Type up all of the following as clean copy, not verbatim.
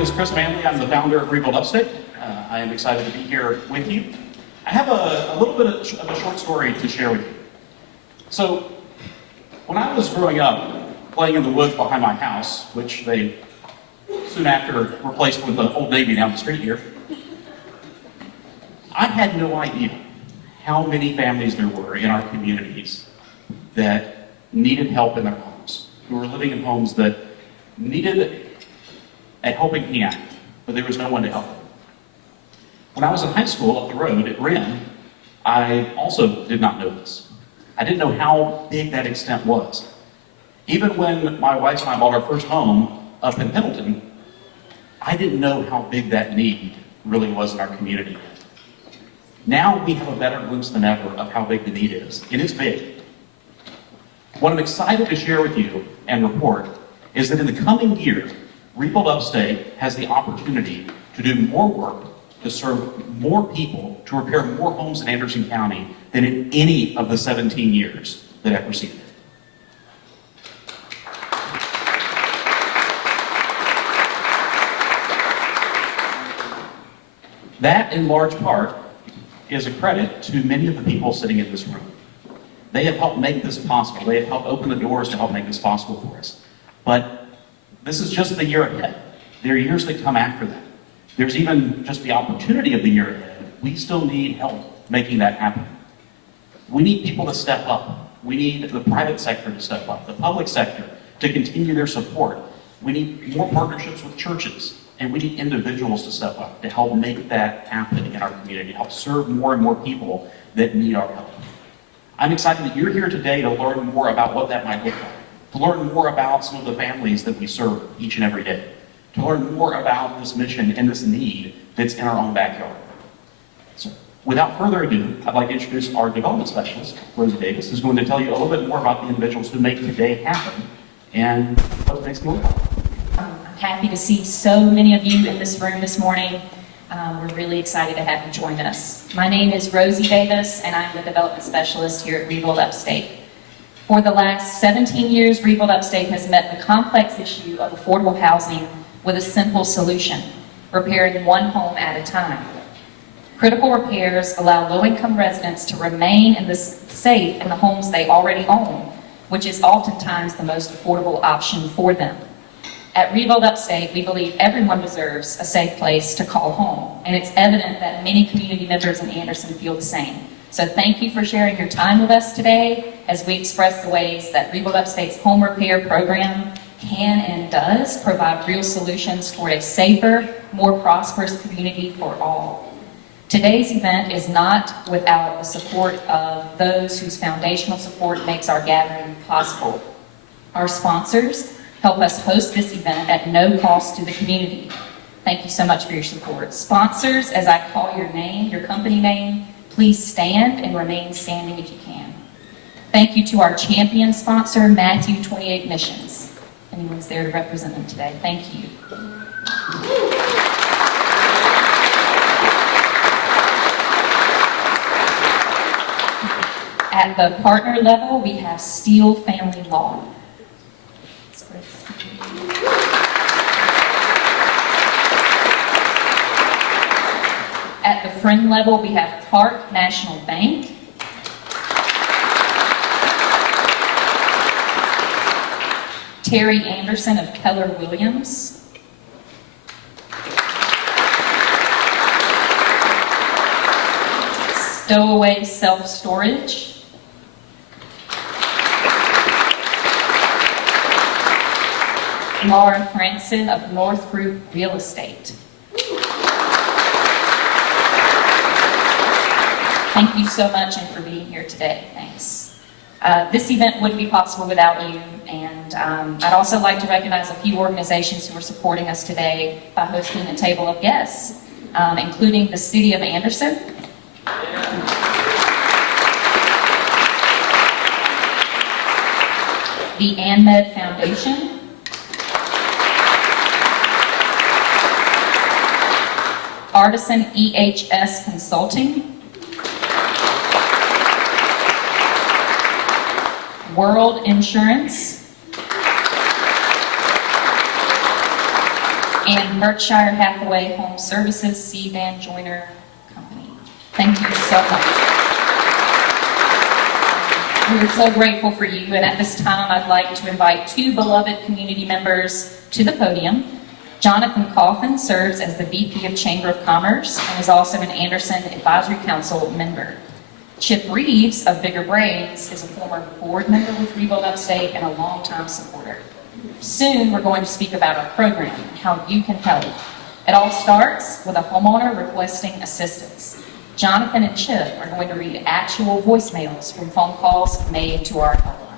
is Chris Manley. I'm the founder of Rebuild Upstate. I am excited to be here with you. I have a little bit of a short story to share with you. So, when I was growing up, playing in the woods behind my house, which they soon after replaced with the Old Navy down the street here, I had no idea how many families there were in our communities that needed help in their homes, who were living in homes that needed a helping hand, but there was no one to help them. When I was in high school up the road at Wren, I also did not know this. I didn't know how big that extent was. Even when my wife and I bought our first home up in Pendleton, I didn't know how big that need really was in our community. Now we have a better glimpse than ever of how big the need is, and it's big. What I'm excited to share with you and report is that in the coming year, Rebuild Upstate has the opportunity to do more work, to serve more people, to repair more homes in Anderson County than in any of the 17 years that have preceded it. That, in large part, is a credit to many of the people sitting in this room. They have helped make this possible. They have helped open the doors to help make this possible for us. But this is just the year ahead. There are years that come after that. There's even just the opportunity of the year ahead. We still need help making that happen. We need people to step up. We need the private sector to step up, the public sector to continue their support. We need more partnerships with churches, and we need individuals to step up to help make that happen in our community, help serve more and more people that need our help. I'm excited that you're here today to learn more about what that might look like, to learn more about some of the families that we serve each and every day, to learn more about this mission and this need that's in our own backyard. So, without further ado, I'd like to introduce our development specialist, Rosie Davis, who's going to tell you a little bit more about the individuals who make today happen and what it makes them work. I'm happy to see so many of you in this room this morning. We're really excited to have you join us. My name is Rosie Davis, and I'm the development specialist here at Rebuild Upstate. For the last 17 years, Rebuild Upstate has met the complex issue of affordable housing with a simple solution: repairing one home at a time. Critical repairs allow low-income residents to remain safe in the homes they already own, which is oftentimes the most affordable option for them. At Rebuild Upstate, we believe everyone deserves a safe place to call home, and it's evident that many community members in Anderson feel the same. So thank you for sharing your time with us today as we express the ways that Rebuild Upstate's home repair program can and does provide real solutions for a safer, more prosperous community for all. Today's event is not without the support of those whose foundational support makes our gathering possible. Our sponsors help us host this event at no cost to the community. Thank you so much for your support. Sponsors, as I call your name, your company name, please stand and remain standing if you can. Thank you to our champion sponsor, Matthew 28 Missions. Anyone's there to represent them today. Thank you. At the partner level, we have Steele Family Law. At the friend level, we have Park National Bank. Terry Anderson of Keller Williams. Stowaway Self-Storage. Laura Franson of North Group Real Estate. Thank you so much and for being here today. Thanks. This event wouldn't be possible without you, and I'd also like to recognize a few organizations who are supporting us today by hosting a table of guests, including the City of Anderson, the AnMed Foundation, Artisan EHS Consulting, World Insurance, and Berkshire Hathaway Home Services C. Van Joyner Company. Thank you so much. We are so grateful for you, and at this time, I'd like to invite two beloved community members to the podium. Jonathan Coffin serves as the VP of Chamber of Commerce and is also an Anderson Advisory Council member. Chip Reeves of Bigger Brains is a former board member with Rebuild Upstate and a longtime supporter. Soon, we're going to speak about our program and how you can help. It all starts with a homeowner requesting assistance. Jonathan and Chip are going to read actual voicemails from phone calls made to our helpline.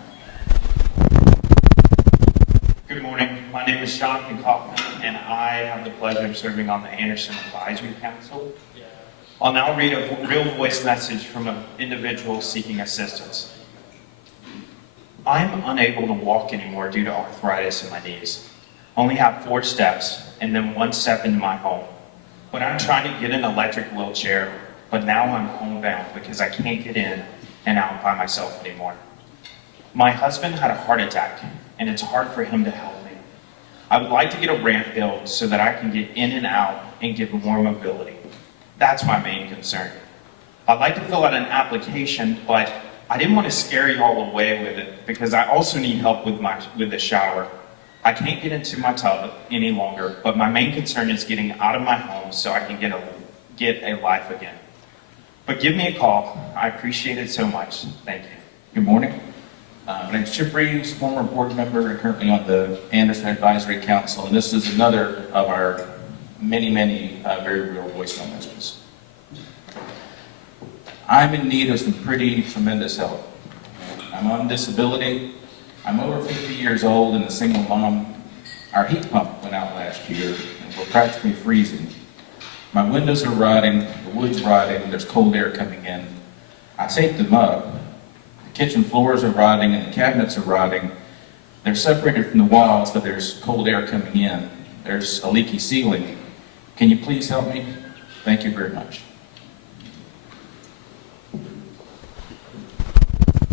Good morning. My name is Jonathan Kaufman, and I have the pleasure of serving on the Anderson Advisory Council. I'll now read a real voice message from an individual seeking assistance. I'm unable to walk anymore due to arthritis in my knees. Only have 4 steps and then 1 step into my home. But I'm trying to get an electric wheelchair, but now I'm homebound because I can't get in and out by myself anymore. My husband had a heart attack, and it's hard for him to help me. I would like to get a ramp built so that I can get in and out and get more mobility. That's my main concern. I'd like to fill out an application, but I didn't want to scare you all away with it because I also need help with the shower. I can't get into my tub any longer, but my main concern is getting out of my home so I can get a life again. But give me a call. I appreciate it so much. Thank you. Good morning. My name is Chip Reeves, former board member and currently on the Anderson Advisory Council, and this is another of our many very real voicemail messages. I'm in need of some pretty tremendous help. I'm on disability. I'm over 50 years old and a single mom. Our heat pump went out last year and we're practically freezing. My windows are rotting, the wood's rotting, there's cold air coming in. I taped them up. The kitchen floors are rotting and the cabinets are rotting. They're separated from the walls, but there's cold air coming in. There's a leaky ceiling. Can you please help me? Thank you very much.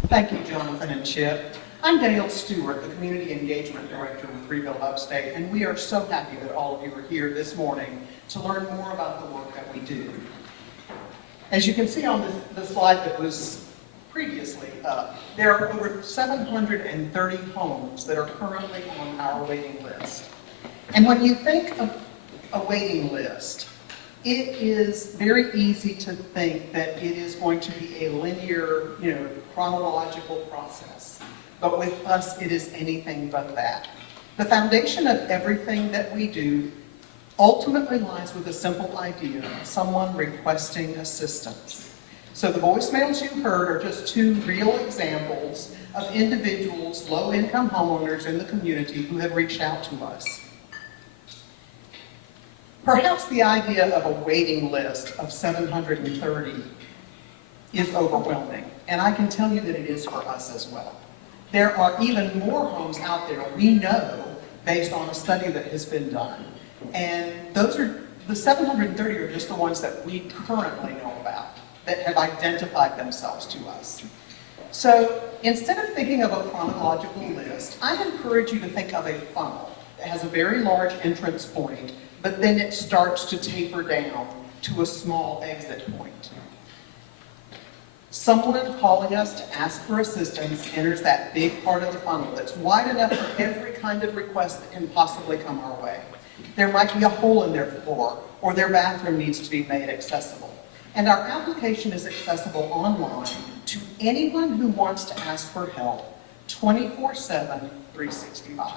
Thank you, Jonathan and Chip. I'm Dale Stewart, the Community Engagement Director with Rebuild Upstate, and we are so happy that all of you are here this morning to learn more about the work that we do. As you can see on the slide that was previously up, there are over 730 homes that are currently on our waiting list. And when you think of a waiting list, it is very easy to think that it is going to be a linear, chronological process. But with us, it is anything but that. The foundation of everything that we do ultimately lies with a simple idea of someone requesting assistance. So the voicemails you heard are just 2 real examples of individuals, low-income homeowners in the community who have reached out to us. Perhaps the idea of a waiting list of 730 is overwhelming, and I can tell you that it is for us as well. There are even more homes out there we know based on a study that has been done, and the 730 are just the ones that we currently know about, that have identified themselves to us. So instead of thinking of a chronological list, I encourage you to think of a funnel that has a very large entrance point, but then it starts to taper down to a small exit point. Someone calling us to ask for assistance enters that big part of the funnel that's wide enough for every kind of request that can possibly come our way. There might be a hole in their floor, or their bathroom needs to be made accessible. And our application is accessible online to anyone who wants to ask for help 24/7, 365.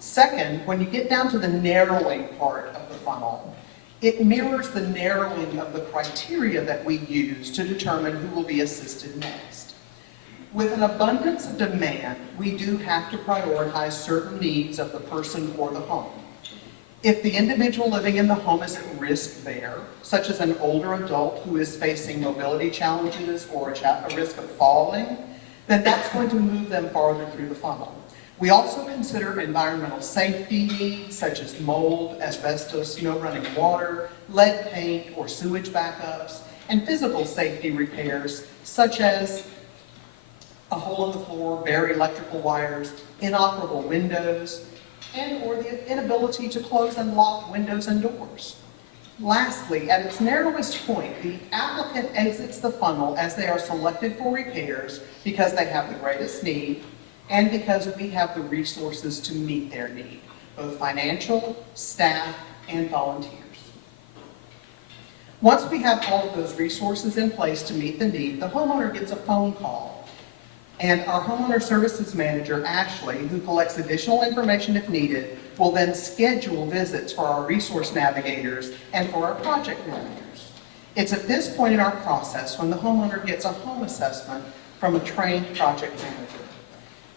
Second, when you get down to the narrowing part of the funnel, it mirrors the narrowing of the criteria that we use to determine who will be assisted next. With an abundance of demand, we do have to prioritize certain needs of the person or the home. If the individual living in the home is at risk there, such as an older adult who is facing mobility challenges or a risk of falling, then that's going to move them farther through the funnel. We also consider environmental safety needs such as mold, asbestos, running water, lead paint or sewage backups, and physical safety repairs such as a hole in the floor, bare electrical wires, inoperable windows, and or the inability to close and lock windows and doors. Lastly, at its narrowest point, the applicant exits the funnel as they are selected for repairs because they have the greatest need and because we have the resources to meet their need, both financial, staff, and volunteers. Once we have all of those resources in place to meet the need, the homeowner gets a phone call. And our homeowner services manager, Ashley, who collects additional information if needed, will then schedule visits for our resource navigators and for our project managers. It's at this point in our process when the homeowner gets a home assessment from a trained project manager.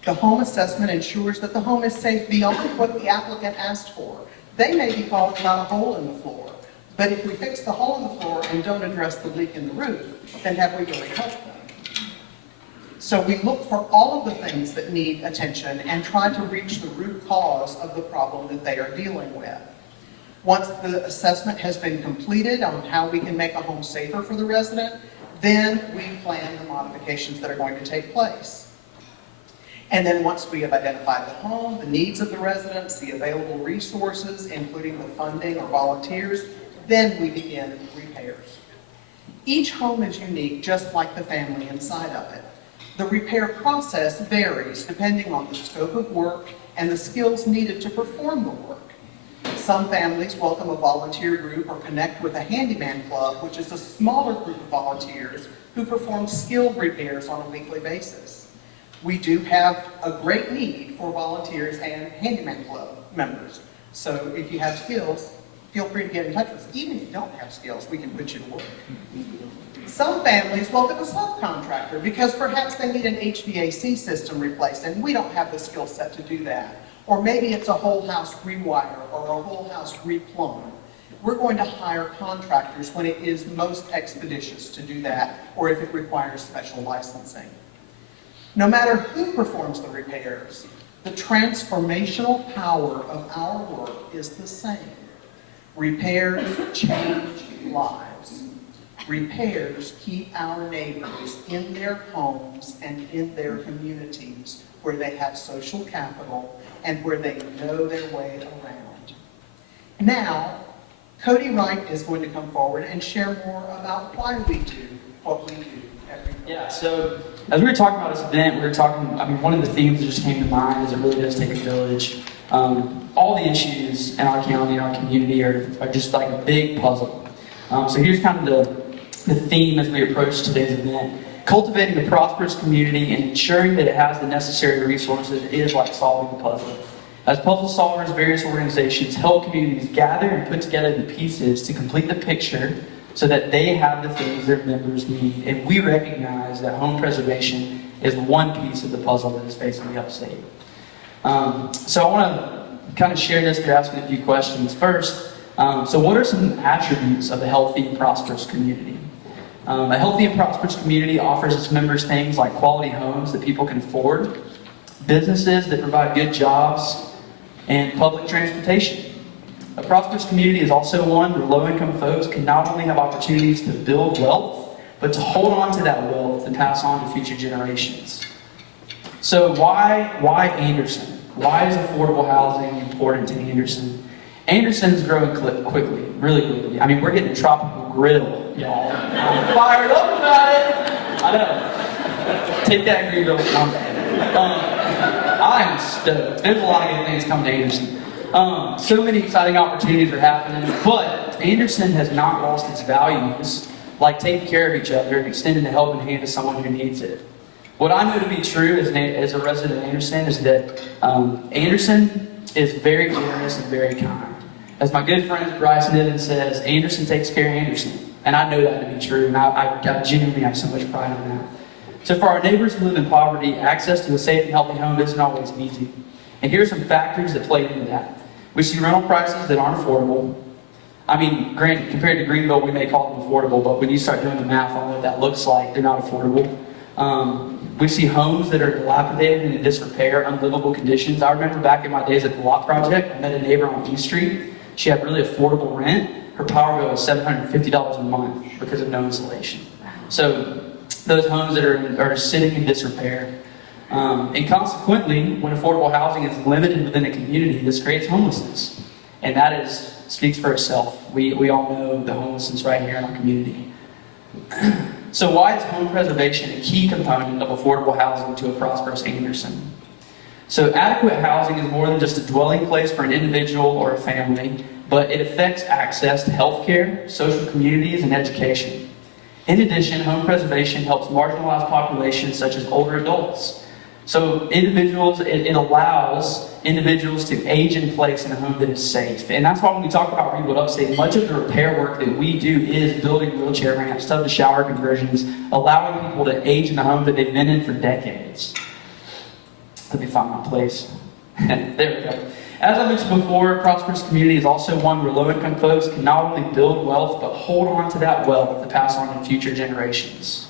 The home assessment ensures that the home is safe beyond what the applicant asked for. They may be calling about a hole in the floor, but if we fix the hole in the floor and don't address the leak in the roof, then have we really helped them? So we look for all of the things that need attention and try to reach the root cause of the problem that they are dealing with. Once the assessment has been completed on how we can make a home safer for the resident, then we plan the modifications that are going to take place. And then once we have identified the home, the needs of the residents, the available resources, including the funding or volunteers, then we begin repairs. Each home is unique, just like the family inside of it. The repair process varies depending on the scope of work and the skills needed to perform the work. Some families welcome a volunteer group or connect with a handyman club, which is a smaller group of volunteers who perform skilled repairs on a weekly basis. We do have a great need for volunteers and handyman club members. So if you have skills, feel free to get in touch with us. Even if you don't have skills, we can put you to work. Some families welcome a subcontractor because perhaps they need an HVAC system replaced and we don't have the skill set to do that. Or maybe it's a whole house rewire or a whole house replumb. We're going to hire contractors when it is most expeditious to do that or if it requires special licensing. No matter who performs the repairs, the transformational power of our work is the same. Repairs change lives. Repairs keep our neighbors in their homes and in their communities where they have social capital and where they know their way around. Now, Cody Wright is going to come forward and share more about why we do what we do every day. Yeah, so as we were talking about this event, we were talking, one of the themes that just came to mind is it really does take a village. All the issues in our county, in our community are just like a big puzzle. So here's kind of the theme as we approach today's event. Cultivating a prosperous community and ensuring that it has the necessary resources is like solving a puzzle. As puzzle solvers, various organizations help communities gather and put together the pieces to complete the picture so that they have the things their members need. And we recognize that home preservation is one piece of the puzzle that is facing the Upstate. So I want to kind of share this through asking a few questions. First, so what are some attributes of a healthy and prosperous community? A healthy and prosperous community offers its members things like quality homes that people can afford, businesses that provide good jobs, and public transportation. A prosperous community is also one where low-income folks can not only have opportunities to build wealth, but to hold on to that wealth and pass on to future generations. So why Anderson? Why is affordable housing important to Anderson? Anderson's growing quickly, really quickly. We're getting a tropical grill, y'all. I'm fired up about it. I know. Take that, Greenville. I am stoked. There's a lot of good things coming to Anderson. So many exciting opportunities are happening, but Anderson has not lost its values, like taking care of each other and extending a helping hand to someone who needs it. What I know to be true as a resident of Anderson is that Anderson is very generous and very kind. As my good friend Bryce Niven says, Anderson takes care of Anderson. And I know that to be true, and I genuinely have so much pride in that. So for our neighbors who live in poverty, access to a safe and healthy home isn't always easy. And here are some factors that play into that. We see rental prices that aren't affordable. Granted, compared to Greenville, we may call them affordable, but when you start doing the math on what that looks like, they're not affordable. We see homes that are dilapidated and in disrepair, unlivable conditions. I remember back in my days at the Lot Project, I met a neighbor on E Street. She had really affordable rent. Her power bill was $750 a month because of no insulation. So those homes that are sitting in disrepair. And consequently, when affordable housing is limited within a community, this creates homelessness. And that speaks for itself. We all know the homelessness right here in our community. So why is home preservation a key component of affordable housing to a prosperous Anderson? So adequate housing is more than just a dwelling place for an individual or a family, but it affects access to healthcare, social communities, and education. In addition, home preservation helps marginalized populations such as older adults. So it allows individuals to age in place in a home that is safe. And that's why when we talk about Rebuild Upstate, much of the repair work that we do is building wheelchair ramps, tub to shower conversions, allowing people to age in a home that they've been in for decades. Let me find my place. There we go. As I mentioned before, a prosperous community is also one where low-income folks can not only build wealth, but hold on to that wealth to pass on to future generations.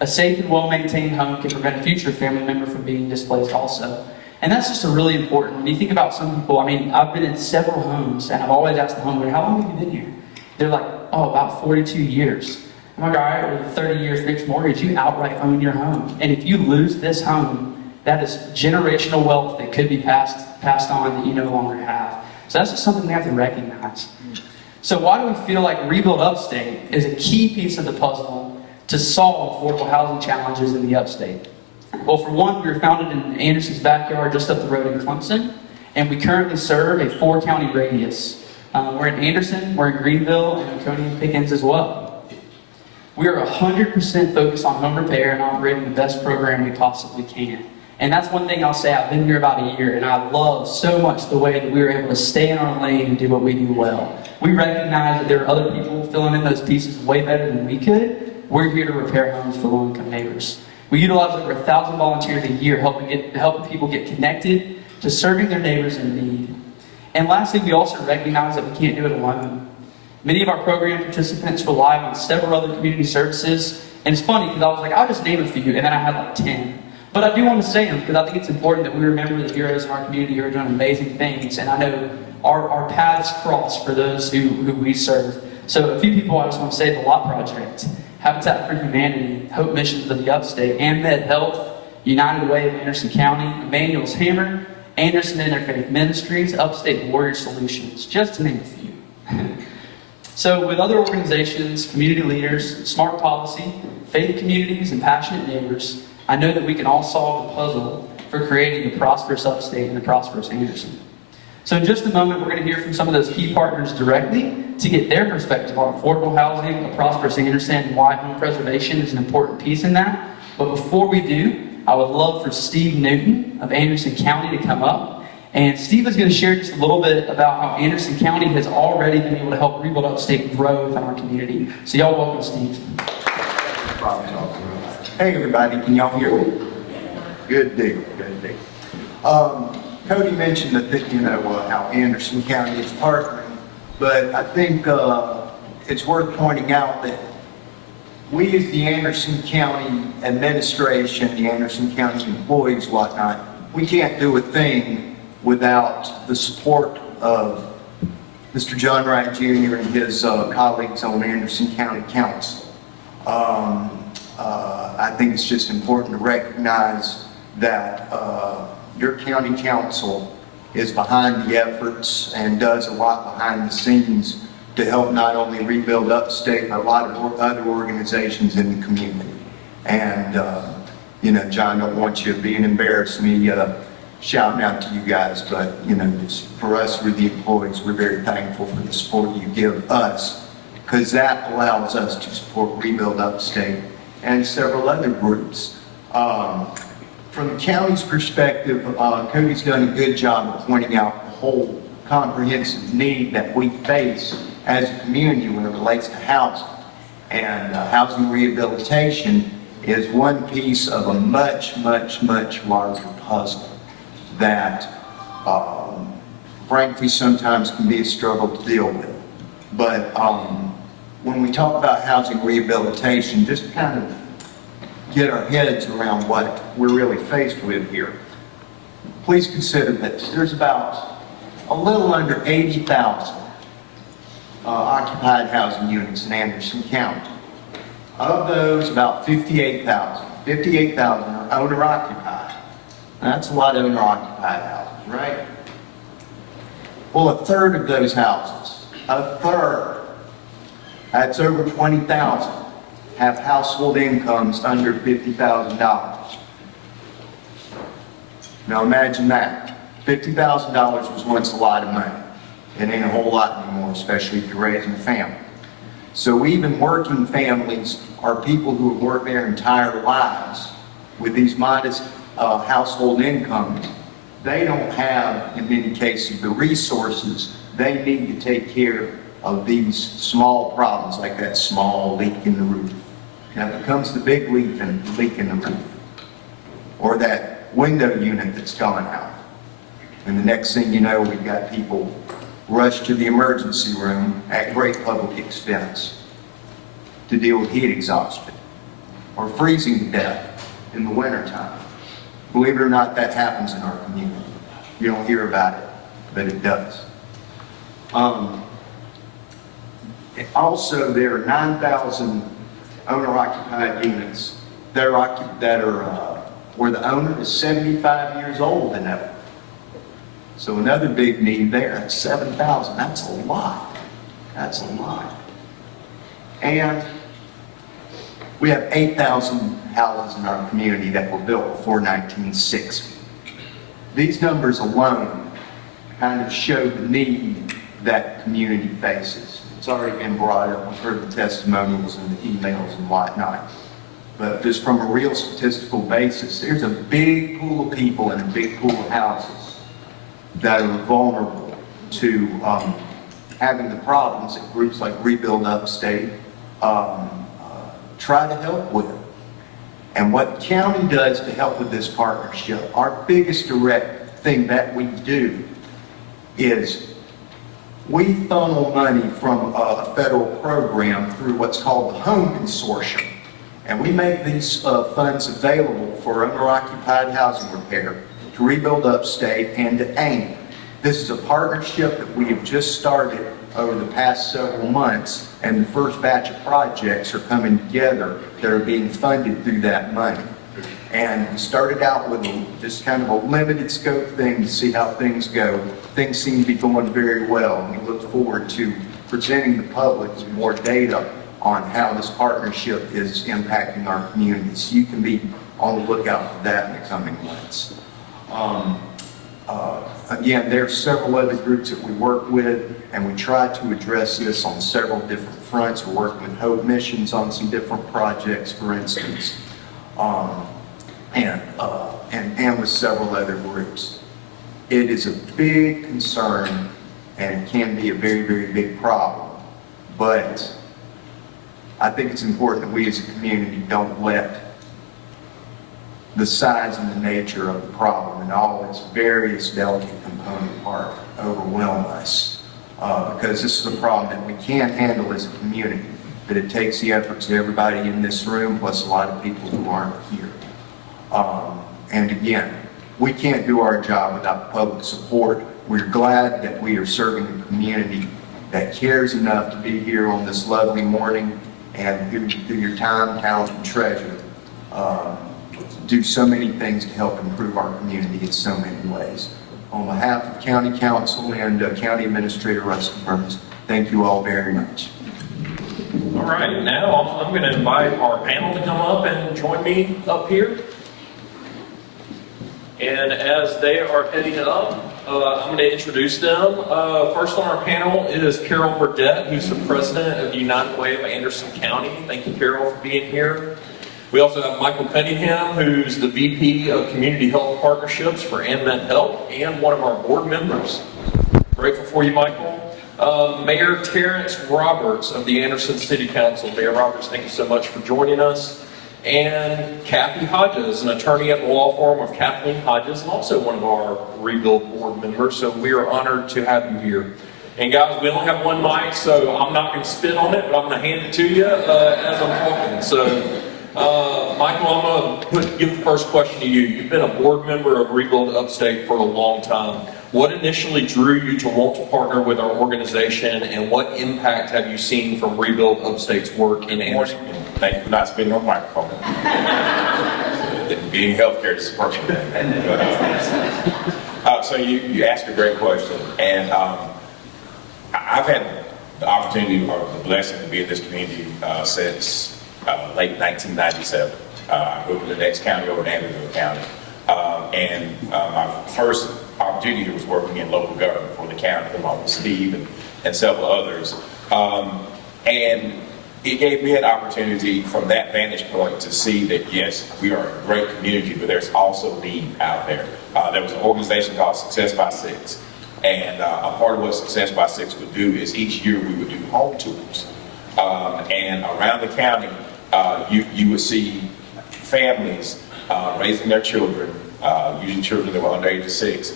A safe and well-maintained home can prevent a future family member from being displaced also. And that's just a really important, when you think about some people, I mean, I've been in several homes, and I've always asked the homeowner, how long have you been here? They're like, oh, about 42 years. I'm like, all right, with a 30-year fixed mortgage, you outright own your home. And if you lose this home, that is generational wealth that could be passed on that you no longer have. So that's just something we have to recognize. So why do we feel like Rebuild Upstate is a key piece of the puzzle to solve affordable housing challenges in the Upstate? Well, for one, we were founded in Anderson's backyard just up the road in Clemson, and we currently serve a 4-county radius. We're in Anderson, we're in Greenville, and Oconee and Pickens as well. We are 100% focused on home repair and operating the best program we possibly can. And that's one thing I'll say, I've been here about a year, and I love so much the way that we were able to stay in our lane and do what we do well. We recognize that there are other people filling in those pieces way better than we could. We're here to repair homes for low-income neighbors. We utilize over 1,000 volunteers a year helping people get connected to serving their neighbors in need. And lastly, we also recognize that we can't do it alone. Many of our program participants rely on several other community services. And it's funny because I was like, I'll just name a few, and then I had like 10. But I do want to say them because I think it's important that we remember the heroes in our community who are doing amazing things. And I know our paths cross for those who we serve. So a few people I just want to say: the Lot Project, Habitat for Humanity, Hope Missions of the Upstate, AnMed Health, United Way of Anderson County, Emmanuel's Hammer, Anderson Interfaith Ministries, Upstate Warrior Solutions, just to name a few. So with other organizations, community leaders, smart policy, faith communities, and passionate neighbors, I know that we can all solve the puzzle for creating a prosperous Upstate and a prosperous Anderson. So in just a moment, we're going to hear from some of those key partners directly to get their perspective on affordable housing, a prosperous Anderson, and why home preservation is an important piece in that. But before we do, I would love for Steve Newton of Anderson County to come up. And Steve is going to share just a little bit about how Anderson County has already been able to help Rebuild Upstate grow within our community. So y'all welcome Steve. Hey everybody, can y'all hear me? Good deal, good deal. Cody mentioned that how Anderson County is partnering, but I think it's worth pointing out that we as the Anderson County administration, the Anderson County employees, whatnot, we can't do a thing without the support of Mr. John Wright Jr. and his colleagues on Anderson County Council. I think it's just important to recognize that your county council is behind the efforts and does a lot behind the scenes to help not only Rebuild Upstate, but a lot of other organizations in the community. And, John, don't want you being embarrassed me shouting out to you guys, but, just for us, we're the employees, we're very thankful for the support you give us, because that allows us to support Rebuild Upstate and several other groups. From the county's perspective, Cody's done a good job of pointing out the whole comprehensive need that we face as a community when it relates to housing. And housing rehabilitation is one piece of a much, much, much larger puzzle that, frankly, sometimes can be a struggle to deal with. But when we talk about housing rehabilitation, just to kind of get our heads around what we're really faced with here, please consider this. There's about a little under 80,000 occupied housing units in Anderson County. Of those, about 58,000 are owner-occupied. That's a lot of owner-occupied houses, right? Well, a third of those houses, a third, that's over 20,000, have household incomes under $50,000. Now imagine that. $50,000 was once a lot of money. It ain't a whole lot anymore, especially if you're raising a family. So even working families are people who have worked their entire lives with these modest household incomes. They don't have, in many cases, the resources they need to take care of these small problems, like that small leak in the roof. Now it becomes the big leak in the roof, or that window unit that's gone out. And the next thing you know, we've got people rush to the emergency room at great public expense to deal with heat exhaustion or freezing to death in the wintertime. Believe it or not, that happens in our community. You don't hear about it, but it does. Also, there are 9,000 owner-occupied units that are where the owner is 75 years old and over. So another big need there, that's 7,000. That's a lot. That's a lot. And we have 8,000 houses in our community that were built before 1960. These numbers alone kind of show the need that community faces. It's already been brought up. We've heard the testimonials and the emails and whatnot. But just from a real statistical basis, there's a big pool of people and a big pool of houses that are vulnerable to having the problems that groups like Rebuild Upstate try to help with. And what the county does to help with this partnership, our biggest direct thing that we do is we funnel money from a federal program through what's called the Home Consortium. And we make these funds available for owner-occupied housing repair, to Rebuild Upstate, and to AnMed. This is a partnership that we have just started over the past several months, and the first batch of projects are coming together that are being funded through that money. And we started out with just kind of a limited scope thing to see how things go. Things seem to be going very well, and we look forward to presenting the public with more data on how this partnership is impacting our communities. You can be on the lookout for that in the coming months. Again, there are several other groups that we work with, and we try to address this on several different fronts. We're working with Hope Missions on some different projects, for instance, and with several other groups. It is a big concern, and it can be a very, very big problem, but I think it's important that we as a community don't let the size and the nature of the problem and all its various delicate component parts overwhelm us. Because this is a problem that we can't handle as a community, but it takes the efforts of everybody in this room, plus a lot of people who aren't here. And again, we can't do our job without public support. We're glad that we are serving a community that cares enough to be here on this lovely morning, and through your time, talent, and treasure, do so many things to help improve our community in so many ways. On behalf of County Council and County Administrator Rusty Burns, thank you all very much. All right, now I'm going to invite our panel to come up and join me up here. And as they are heading up, I'm going to introduce them. First on our panel is Carol Burdett, who's the president of the United Way of Anderson County. Thank you, Carol, for being here. We also have Michael Cunningham, who's the VP of Community Health Partnerships for AnMed Health and one of our board members. Grateful for you, Michael. Mayor Terrence Roberts of the Anderson City Council. Mayor Roberts, thank you so much for joining us. And Kathy Hodges, an attorney at the law firm of Kathleen Hodges, and also one of our Rebuild board members. So we are honored to have you here. And guys, we only have one mic, so I'm not going to spit on it, but I'm going to hand it to you as I'm talking. So, Michael, I'm going to give the first question to you. You've been a board member of Rebuild Upstate for a long time. What initially drew you to want to partner with our organization, and what impact have you seen from Rebuild Upstate's work in Anderson? Thank you for not spitting on the microphone. being in healthcare is personal. So you asked a great question, and I've had the opportunity or the blessing to be in this community since late 1997. I grew up in the next county over in Anderson County, and my first opportunity was working in local government for the county, along with Steve and several others. And it gave me an opportunity from that vantage point to see that, yes, we are a great community, but there's also need out there. There was an organization called Success by Six. And a part of what Success by Six would do is each year we would do home tours. And around the county, you would see families raising their children, usually children that were under age of 6,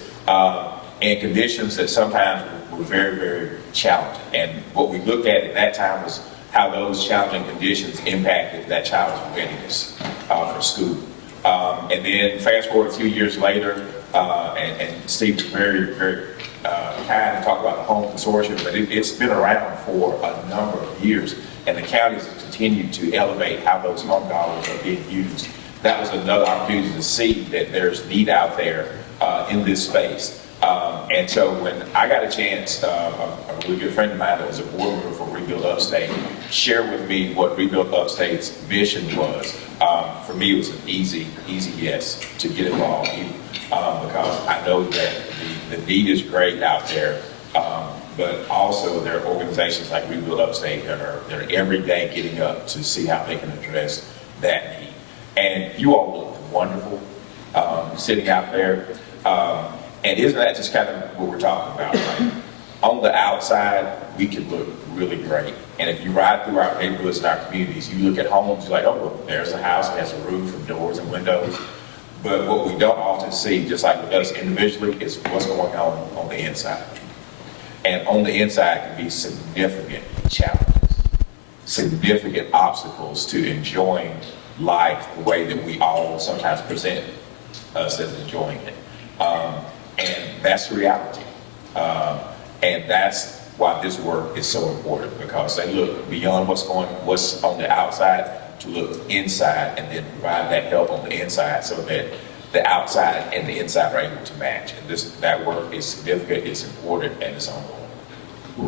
in conditions that sometimes were very, very challenging. And what we looked at that time was how those challenging conditions impacted that child's readiness for school. And then fast forward a few years later, and Steve was very, very kind to talk about the home consortium, but it's been around for a number of years, and the counties have continued to elevate how those home dollars are being used. That was another opportunity to see that there's need out there in this space. And so when I got a chance, a really good friend of mine that was a board member for Rebuild Upstate shared with me what Rebuild Upstate's mission was. For me, it was an easy yes to get involved in, because I know that the need is great out there, but also there are organizations like Rebuild Upstate that are every day getting up to see how they can address that need. And you all look wonderful sitting out there. And isn't that just kind of what we're talking about, right? On the outside, we can look really great. And if you ride through our neighborhoods and our communities, you look at homes, you're like, oh, look, there's a house that has a roof and doors and windows. But what we don't often see, just like with us individually, is what's going on the inside. And on the inside can be significant challenges, significant obstacles to enjoying life the way that we all sometimes present us as enjoying it. And that's the reality. And that's why this work is so important, because they look beyond what's on the outside to look inside and then provide that help on the inside so that the outside and the inside are able to match. And that work is significant, it's important, and it's ongoing.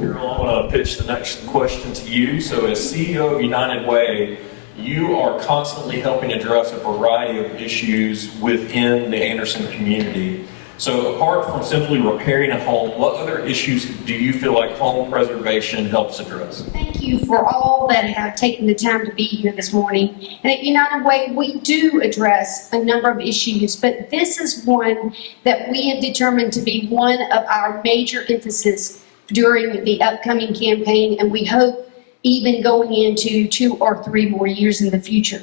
Carol, I want to pitch the next question to you. So as CEO of United Way, you are constantly helping address a variety of issues within the Anderson community. So apart from simply repairing a home, what other issues do you feel like home preservation helps address? Thank you for all that have taken the time to be here this morning. And at United Way, we do address a number of issues, but this is one that we have determined to be one of our major emphasis during the upcoming campaign, and we hope even going into 2 or 3 more years in the future.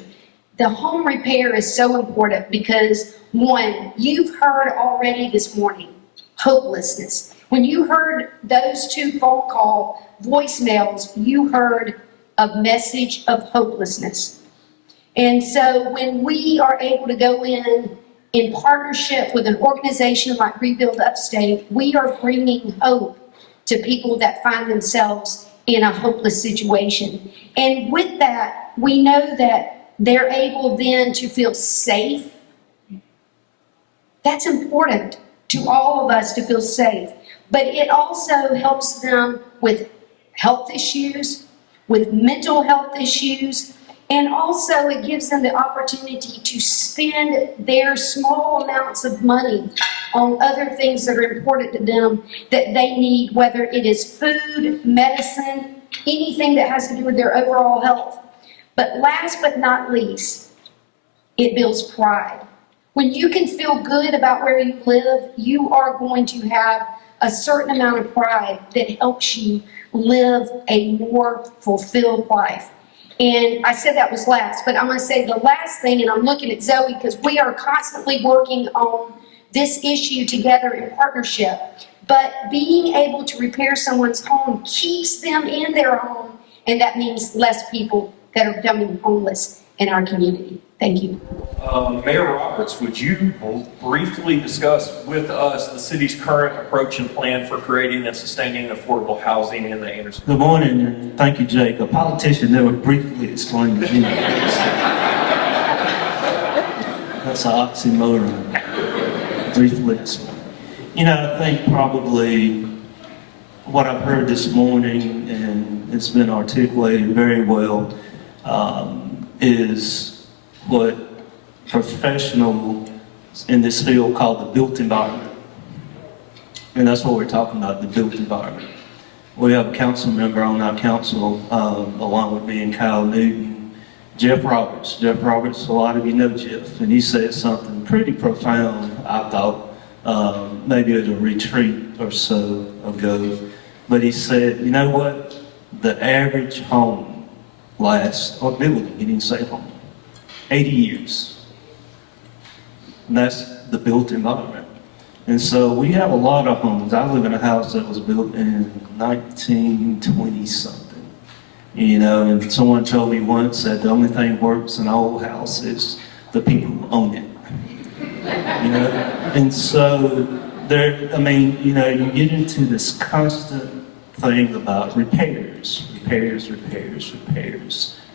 The home repair is so important because, one, you've heard already this morning, hopelessness. When you heard those 2 phone call voicemails, you heard a message of hopelessness. And so when we are able to go in partnership with an organization like Rebuild Upstate, we are bringing hope to people that find themselves in a hopeless situation. And with that, we know that they're able then to feel safe. That's important to all of us to feel safe. But it also helps them with health issues, with mental health issues, and also it gives them the opportunity to spend their small amounts of money on other things that are important to them that they need, whether it is food, medicine, anything that has to do with their overall health. But last but not least, it builds pride. When you can feel good about where you live, you are going to have a certain amount of pride that helps you live a more fulfilled life. And I said that was last, but I'm going to say the last thing, and I'm looking at Zoe because we are constantly working on this issue together in partnership. But being able to repair someone's home keeps them in their home, and that means less people that are becoming homeless in our community. Thank you. Mayor Roberts, would you briefly discuss with us the city's current approach and plan for creating and sustaining affordable housing in the Anderson? Good morning, and thank you, Jake. A politician never briefly explained to me. that's an oxymoron. Briefly explain. You know, I think probably what I've heard this morning, and it's been articulated very well, is what professionals in this field call the built environment. And that's what we're talking about, the built environment. We have a council member on our council, along with me and Kyle Newton, Jeff Roberts. Jeff Roberts, a lot of you know Jeff, and he said something pretty profound, I thought, maybe at a retreat or so ago. But he said, you know what? The average home lasts, or building, he didn't say home, 80 years. And that's the built environment. And so we have a lot of homes. I live in a house that was built in 1920 something. You know, and someone told me once that the only thing works in an old house is the people who own it. You know? And so there, I mean, you know, you get into this constant thing about repairs,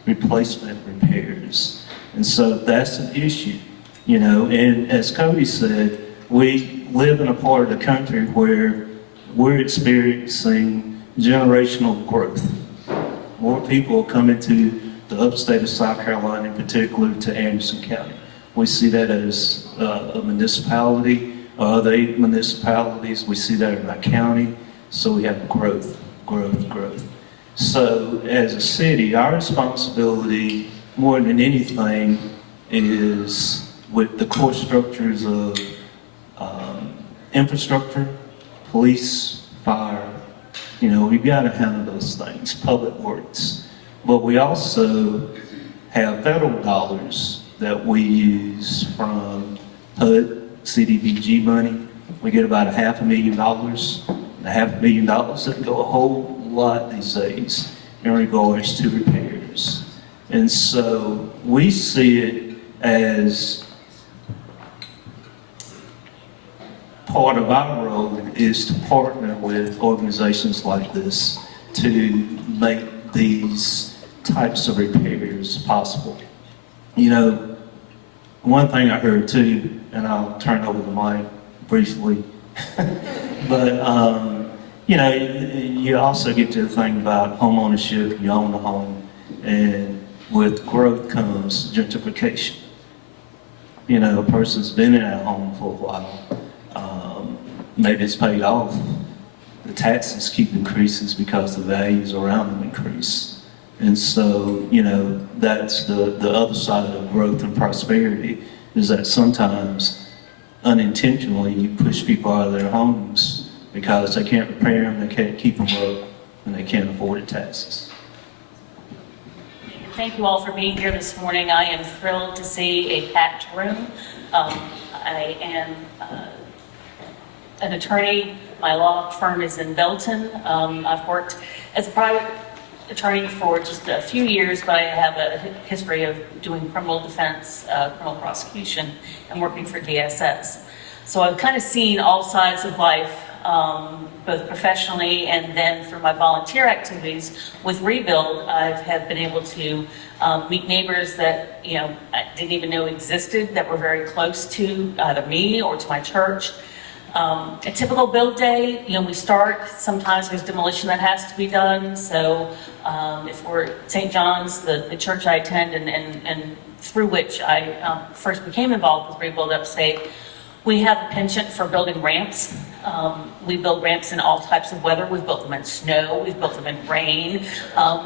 replacement repairs. And so that's an issue, you know, and as Cody said, we live in a part of the country where we're experiencing generational growth. More people are coming to the upstate of South Carolina, in particular to Anderson County. We see that as a municipality, other municipalities, we see that in our county, so we have growth. So as a city, our responsibility, more than anything, is with the core structures of infrastructure, police, fire. You know, we've got to handle those things, public works. But we also have federal dollars that we use from HUD, CDBG money. We get about $500,000. And $500,000 doesn't go a whole lot these days in regards to repairs. And so we see it as part of our role is to partner with organizations like this to make these types of repairs possible. You know, one thing I heard too, and I'll turn over the mic briefly, but you know, you also get to the thing about home ownership. You own a home, and with growth comes gentrification. You know, a person's been in that home for a while. Maybe it's paid off. The taxes keep increasing because the values around them increase. And so, you know, that's the other side of growth and prosperity, is that sometimes unintentionally you push people out of their homes because they can't repair them, they can't keep them up, and they can't afford the taxes. Thank you all for being here this morning. I am thrilled to see a packed room. I am an attorney. My law firm is in Belton. I've worked as a private attorney for just a few years, but I have a history of doing criminal defense, criminal prosecution, and working for DSS. So I've kind of seen all sides of life, both professionally and then through my volunteer activities with Rebuild. I have been able to meet neighbors that, you know, I didn't even know existed, that were very close to either me or to my church. A typical build day, you know, we start, sometimes there's demolition that has to be done. So if we're at St. John's, the church I attend and through which I first became involved with Rebuild Upstate, we have a penchant for building ramps. We build ramps in all types of weather. We've built them in snow. We've built them in rain.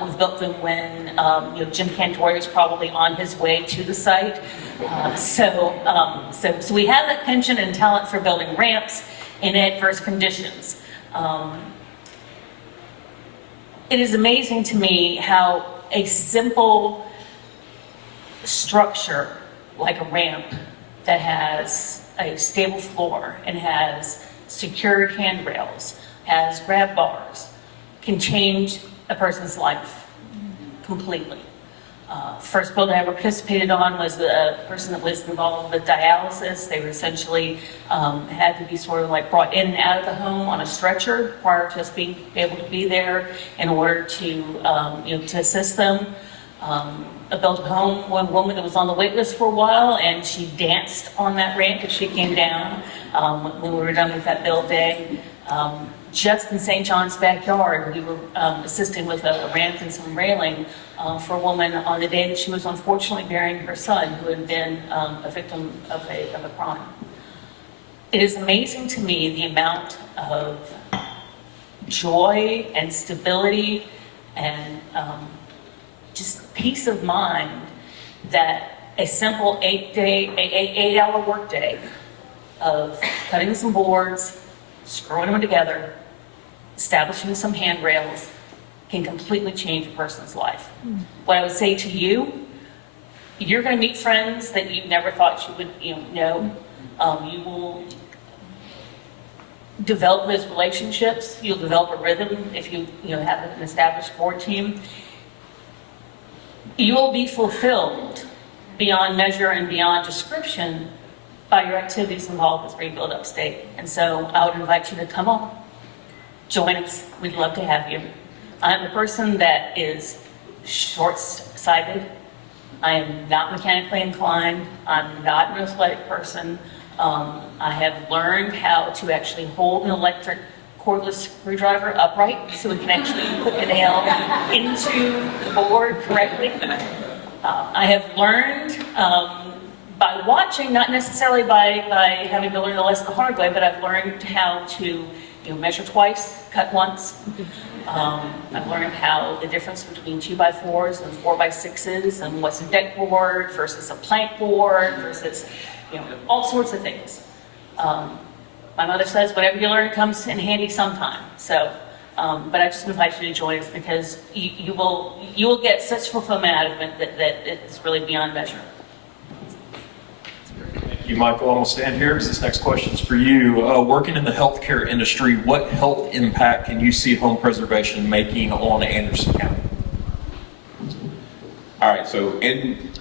We've built them when you know, Jim Cantori is probably on his way to the site. So we have that penchant and talent for building ramps in adverse conditions. It is amazing to me how a simple structure like a ramp that has a stable floor and has secured handrails, has grab bars, can change a person's life completely. First building I ever participated on was a person that was involved with dialysis. They were essentially had to be sort of like brought in and out of the home on a stretcher prior to us being able to be there in order to, you know, to assist them. built a home, one woman that was on the wait list for a while, and she danced on that ramp as she came down when we were done with that build day. Just in St. John's backyard, we were assisting with a ramp and some railing for a woman on the day that she was unfortunately burying her son, who had been a victim of a crime. It is amazing to me the amount of joy and stability and just peace of mind that a simple 8-hour workday of cutting some boards, screwing them together, establishing some handrails can completely change a person's life. What I would say to you, you're going to meet friends that you never thought you would know. You will develop those relationships. You'll develop a rhythm if you have an established board team. You will be fulfilled beyond measure and beyond description by your activities involved with Rebuild Upstate. And so I would invite you to come on, join us. We'd love to have you. I'm a person that is short-sighted. I am not mechanically inclined. I'm not an athletic person. I have learned how to actually hold an electric cordless screwdriver upright so we can actually put the nail into the board correctly. I have learned by watching, not necessarily by having to learn the lesson the hard way, but I've learned how to measure twice, cut once. I've learned how the difference between 2x4s and 4x6s and what's a deck board versus a plank board versus all sorts of things. My mother says whatever you learn comes in handy sometime. So, but I just invite you to join us because you will get such fulfillment out of it that it's really beyond measure. Thank you, Michael. I'm going to stand here because this next question is for you. Working in the healthcare industry, what health impact can you see home preservation making on Anderson County? All right, so in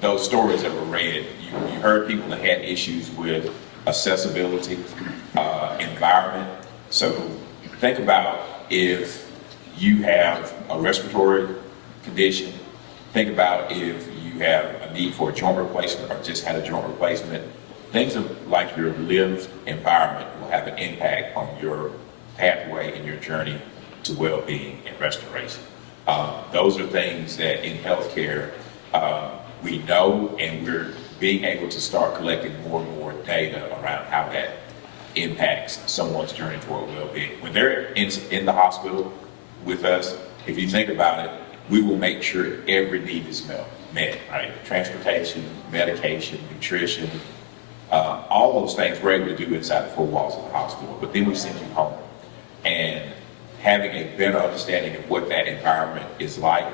those stories that were read, you heard people that had issues with accessibility, environment. So think about if you have a respiratory condition, think about if you have a need for a joint replacement or just had a joint replacement. Things like your lived environment will have an impact on your pathway and your journey to well-being and restoration. Those are things that in healthcare we know, and we're being able to start collecting more and more data around how that impacts someone's journey toward well-being. When they're in the hospital with us, if you think about it, we will make sure every need is met, right? Transportation, medication, nutrition, all those things we're able to do inside the four walls of the hospital, but then we send you home. And having a better understanding of what that environment is like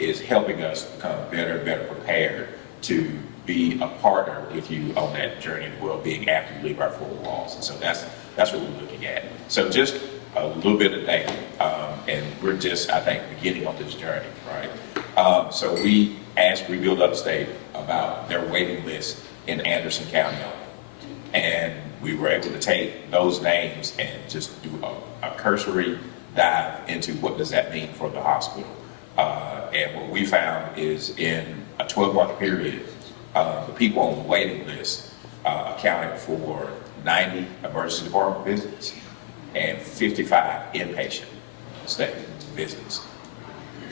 is helping us become better and better prepared to be a partner with you on that journey of well-being after you leave our four walls. And so that's what we're looking at. So just a little bit of data, and we're just, I think, beginning on this journey, right? So we asked Rebuild Upstate about their waiting list in Anderson County, and we were able to take those names and just do a cursory dive into what does that mean for the hospital. And what we found is in a 12-month period, the people on the waiting list accounted for 90 emergency department visits and 55 inpatient stay visits.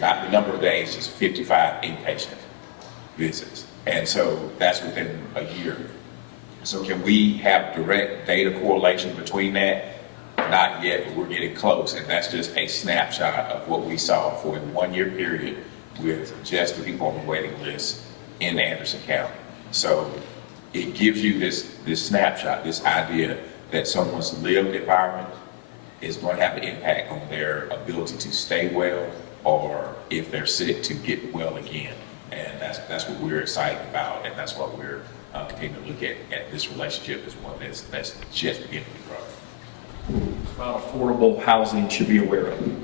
Not the number of days, just 55 inpatient visits. And so that's within a year. So can we have direct data correlation between that? Not yet, but we're getting close. And that's just a snapshot of what we saw for a 1-year period with just the people on the waiting list in Anderson County. So it gives you this snapshot, this idea that someone's lived environment is going to have an impact on their ability to stay well, or if they're sick, to get well again. And that's what we're excited about, and that's what we're continuing to look at this relationship as one that's just beginning to grow. About affordable housing should be aware of.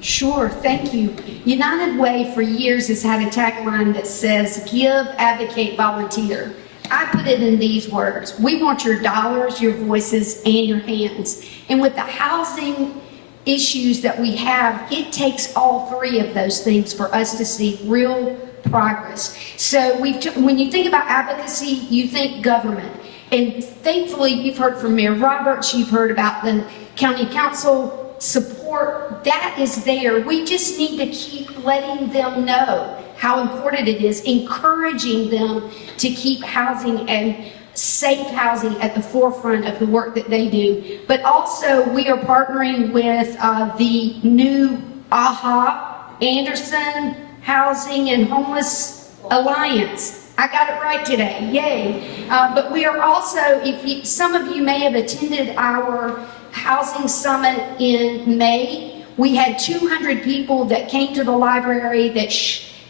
Sure, thank you. United Way for years has had a tagline that says, give, advocate, volunteer. I put it in these words: we want your dollars, your voices, and your hands. And with the housing issues that we have, it takes all three of those things for us to see real progress. So when you think about advocacy, you think government. And thankfully, you've heard from Mayor Roberts, you've heard about the county council support. That is there. We just need to keep letting them know how important it is, encouraging them to keep housing and safe housing at the forefront of the work that they do. But also, we are partnering with the new AHA, Anderson Housing and Homeless Alliance. I got it right today, yay. But we are also, some of you may have attended our housing summit in May. We had 200 people that came to the library that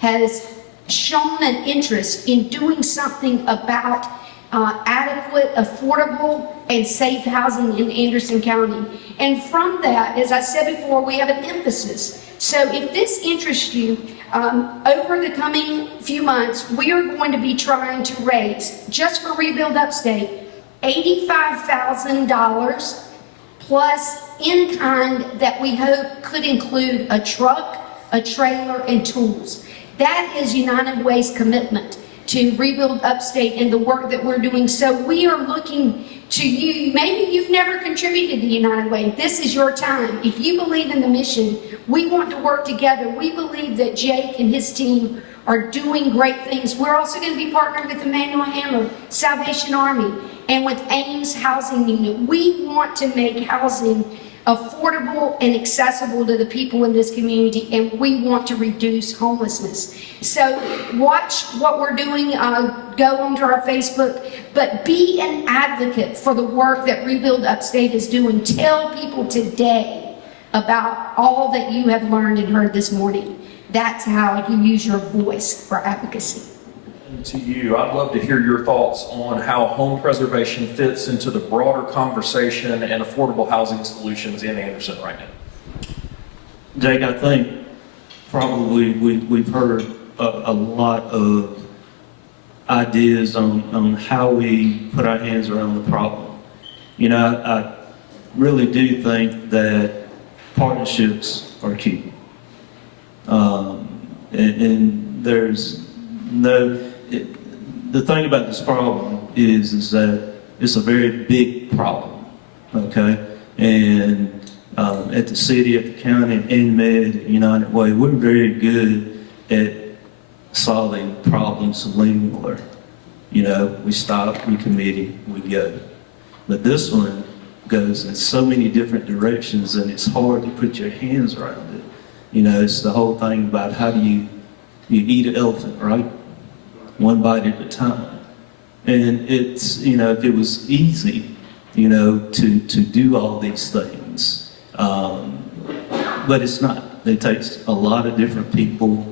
has shown an interest in doing something about adequate, affordable, and safe housing in Anderson County. And from that, as I said before, we have an emphasis. So if this interests you, over the coming few months, we are going to be trying to raise, just for Rebuild Upstate, $85,000 plus in kind that we hope could include a truck, a trailer, and tools. That is United Way's commitment to Rebuild Upstate and the work that we're doing. So we are looking to you. Maybe you've never contributed to United Way. This is your time. If you believe in the mission, we want to work together. We believe that Jake and his team are doing great things. We're also going to be partnering with Emmanuel Hammer, Salvation Army, and with Ames Housing Unit. We want to make housing affordable and accessible to the people in this community, and we want to reduce homelessness. So watch what we're doing, go onto our Facebook, but be an advocate for the work that Rebuild Upstate is doing. Tell people today about all that you have learned and heard this morning. That's how you use your voice for advocacy. To you, I'd love to hear your thoughts on how home preservation fits into the broader conversation and affordable housing solutions in Anderson right now. Jake, I think probably we've heard a lot of ideas on how we put our hands around the problem. You know, I really do think that partnerships are key. And there's no... the thing about this problem is that it's a very big problem, okay? And at the city, at the county, at AnMed, United Way, we're very good at solving problems linearly. You know, we stop, we committee, we go. But this one goes in so many different directions, and it's hard to put your hands around it. You know, it's the whole thing about how do you eat an elephant, right? One bite at a time. And it's, you know, if it was easy, you know, to do all these things, but it's not. It takes a lot of different people.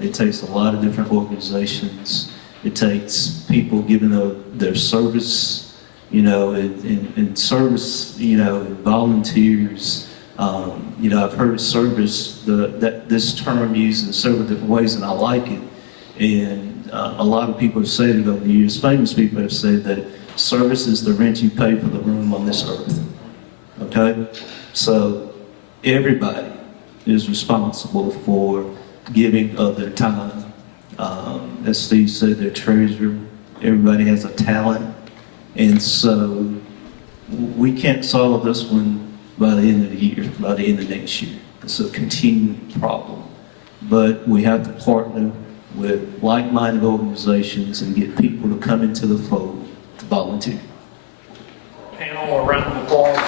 It takes a lot of different organizations. It takes people giving their service, you know, and service, you know, volunteers. You know, I've heard service, this term used in several different ways, and I like it. And a lot of people have said it over the years. Famous people have said that service is the rent you pay for the room on this earth. Okay? So everybody is responsible for giving of their time. As Steve said, their treasure. Everybody has a talent. And so we can't solve this one by the end of the year, by the end of next year. It's a continuing problem. But we have to partner with like-minded organizations and get people to come into the fold to volunteer. Panel, a round of applause.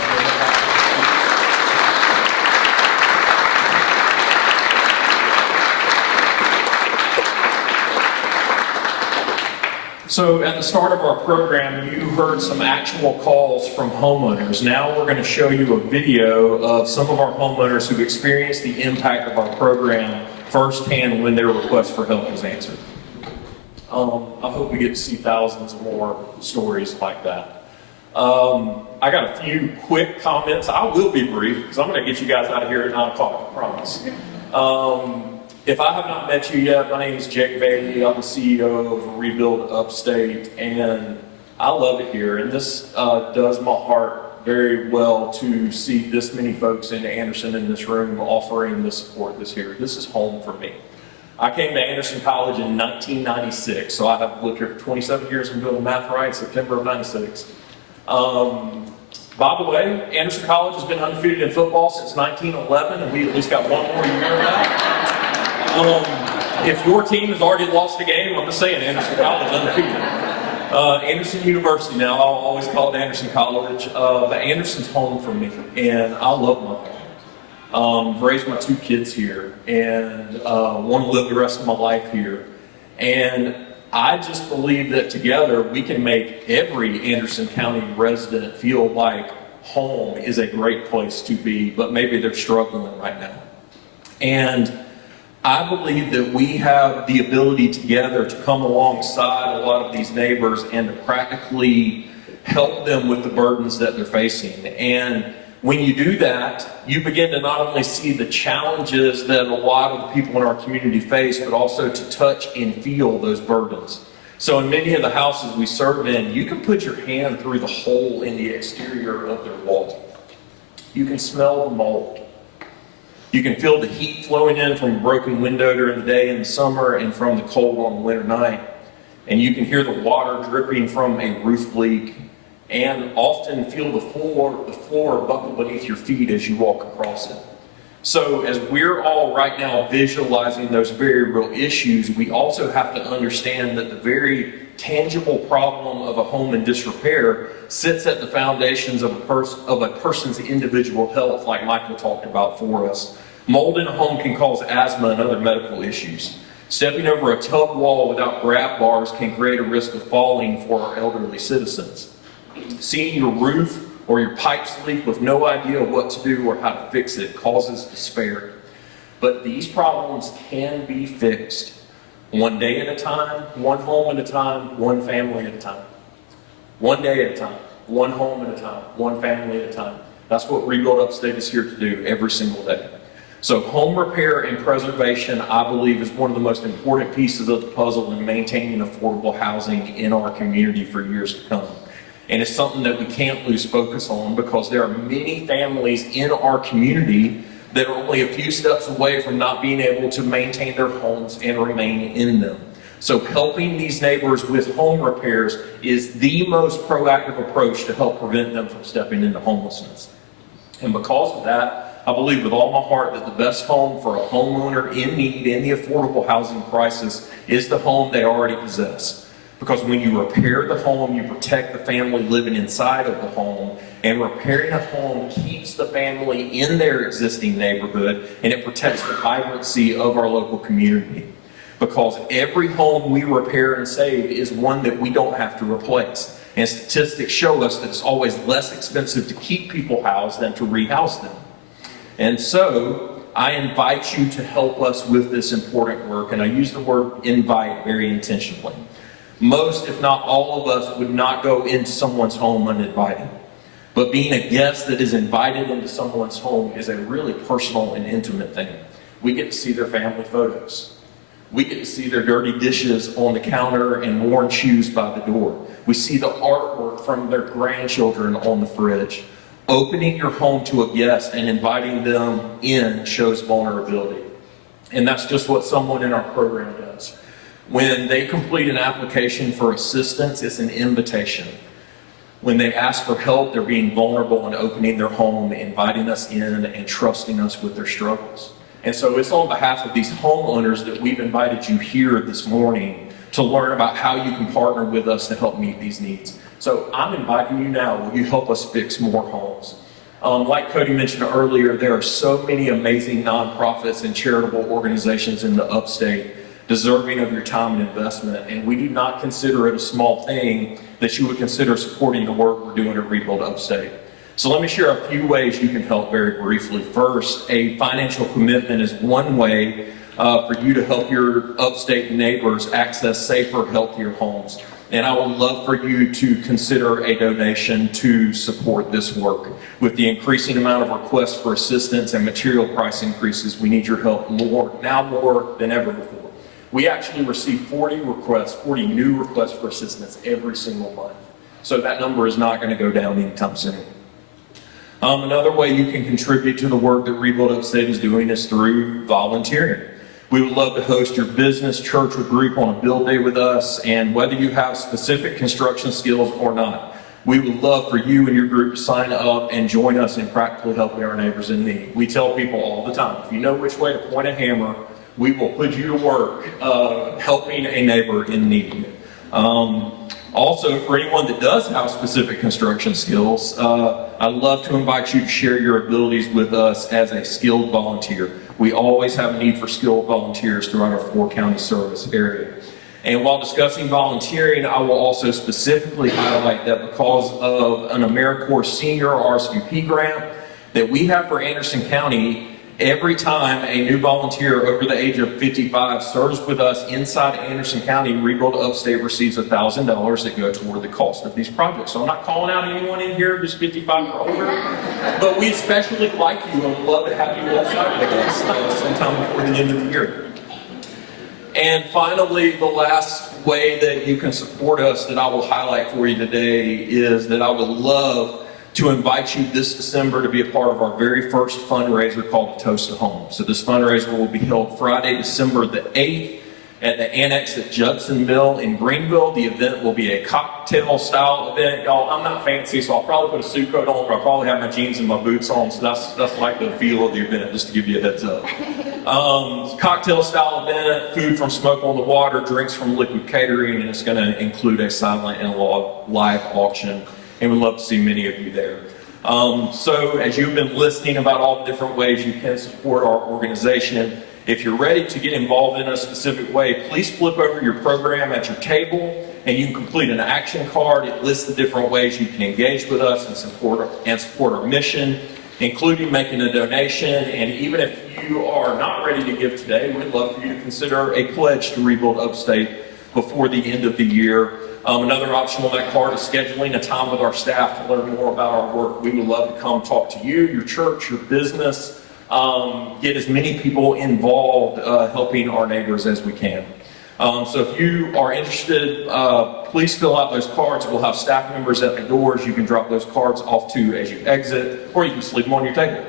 So at the start of our program, you heard some actual calls from homeowners. Now we're going to show you a video of some of our homeowners who experienced the impact of our program firsthand when their request for help was answered. I hope we get to see thousands of more stories like that. I got a few quick comments. I will be brief because I'm going to get you guys out of here at 9 o'clock, I promise. If I have not met you yet, my name is Jake Bailey. I'm the CEO of Rebuild Upstate, and I love it here. And this does my heart very well to see this many folks in Anderson in this room offering the support this year. This is home for me. I came to Anderson College in 1996, so I have lived here for 27 years. I'm doing the math right, September of 96. By the way, Anderson College has been undefeated in football since 1911, and we at least got one more year of that. If your team has already lost a game, I'm just saying Anderson College undefeated. Anderson University now, I'll always call it Anderson College, but Anderson's home for me, and I love my home. Raised my 2 kids here, and want to live the rest of my life here. And I just believe that together we can make every Anderson County resident feel like home is a great place to be, but maybe they're struggling right now. And I believe that we have the ability together to come alongside a lot of these neighbors and to practically help them with the burdens that they're facing. And when you do that, you begin to not only see the challenges that a lot of the people in our community face, but also to touch and feel those burdens. So in many of the houses we serve in, you can put your hand through the hole in the exterior of their wall. You can smell the mold. You can feel the heat flowing in from a broken window during the day in the summer and from the cold on the winter night. And you can hear the water dripping from a roof leak, and often feel the floor buckle beneath your feet as you walk across it. So as we're all right now visualizing those very real issues, we also have to understand that the very tangible problem of a home in disrepair sits at the foundations of a person's individual health, like Michael talked about for us. Mold in a home can cause asthma and other medical issues. Stepping over a tub wall without grab bars can create a risk of falling for our elderly citizens. Seeing your roof or your pipes leak with no idea what to do or how to fix it causes despair. But these problems can be fixed one day at a time, one home at a time, one family at a time. One day at a time, one home at a time, one family at a time. That's what Rebuild Upstate is here to do every single day. So home repair and preservation, I believe, is one of the most important pieces of the puzzle in maintaining affordable housing in our community for years to come. And it's something that we can't lose focus on, because there are many families in our community that are only a few steps away from not being able to maintain their homes and remain in them. So helping these neighbors with home repairs is the most proactive approach to help prevent them from stepping into homelessness. And because of that, I believe with all my heart that the best home for a homeowner in need in the affordable housing crisis is the home they already possess. Because when you repair the home, you protect the family living inside of the home, and repairing a home keeps the family in their existing neighborhood, and it protects the vibrancy of our local community. Because every home we repair and save is one that we don't have to replace. And statistics show us that it's always less expensive to keep people housed than to rehouse them. And so I invite you to help us with this important work, and I use the word invite very intentionally. Most, if not all of us, would not go into someone's home uninvited. But being a guest that is invited into someone's home is a really personal and intimate thing. We get to see their family photos. We get to see their dirty dishes on the counter and worn shoes by the door. We see the artwork from their grandchildren on the fridge. Opening your home to a guest and inviting them in shows vulnerability. And that's just what someone in our program does. When they complete an application for assistance, it's an invitation. When they ask for help, they're being vulnerable and opening their home, inviting us in and trusting us with their struggles. And so it's on behalf of these homeowners that we've invited you here this morning to learn about how you can partner with us to help meet these needs. So I'm inviting you now, will you help us fix more homes? Like Cody mentioned earlier, there are so many amazing nonprofits and charitable organizations in the Upstate deserving of your time and investment, and we do not consider it a small thing that you would consider supporting the work we're doing at Rebuild Upstate. So let me share a few ways you can help very briefly. First, a financial commitment is one way for you to help your Upstate neighbors access safer, healthier homes. And I would love for you to consider a donation to support this work. With the increasing amount of requests for assistance and material price increases, we need your help more than ever before. We actually receive 40 new requests for assistance every single month. So that number is not going to go down anytime soon. Another way you can contribute to the work that Rebuild Upstate is doing is through volunteering. We would love to host your business, church, or group on a build day with us, and whether you have specific construction skills or not, we would love for you and your group to sign up and join us in practically helping our neighbors in need. We tell people all the time, if you know which way to point a hammer, we will put you to work helping a neighbor in need. Also, for anyone that does have specific construction skills, I'd love to invite you to share your abilities with us as a skilled volunteer. We always have a need for skilled volunteers throughout our 4-county service area. And while discussing volunteering, I will also specifically highlight that because of an AmeriCorps Senior RSVP grant that we have for Anderson County, every time a new volunteer over the age of 55 serves with us inside Anderson County, Rebuild Upstate receives $1,000 that go toward the cost of these projects. So I'm not calling out anyone in here who's 55 or older, but we especially like you and would love to have you alongside with us sometime before the end of the year. And finally, the last way that you can support us that I will highlight for you today is that I would love to invite you this December to be a part of our very first fundraiser called Toast to Home. So this fundraiser will be held Friday, December the 8th at the Annex at Judson Mill in Greenville. The event will be a cocktail style event. Y'all, I'm not fancy, so I'll probably put a suit coat on, but I'll probably have my jeans and my boots on, so that's like the feel of the event, just to give you a heads up. Cocktail style event, food from Smoke on the Water, drinks from Liquid Catering, and it's going to include a silent and live auction. And we'd love to see many of you there. So as you've been listening about all the different ways you can support our organization, if you're ready to get involved in a specific way, please flip over your program at your table and you can complete an action card. It lists the different ways you can engage with us and support our mission, including making a donation. And even if you are not ready to give today, we'd love for you to consider a pledge to Rebuild Upstate before the end of the year. Another option on that card is scheduling a time with our staff to learn more about our work. We would love to come talk to you, your church, your business, get as many people involved helping our neighbors as we can. So if you are interested, please fill out those cards. We'll have staff members at the doors you can drop those cards off to as you exit, or you can just leave them on your table.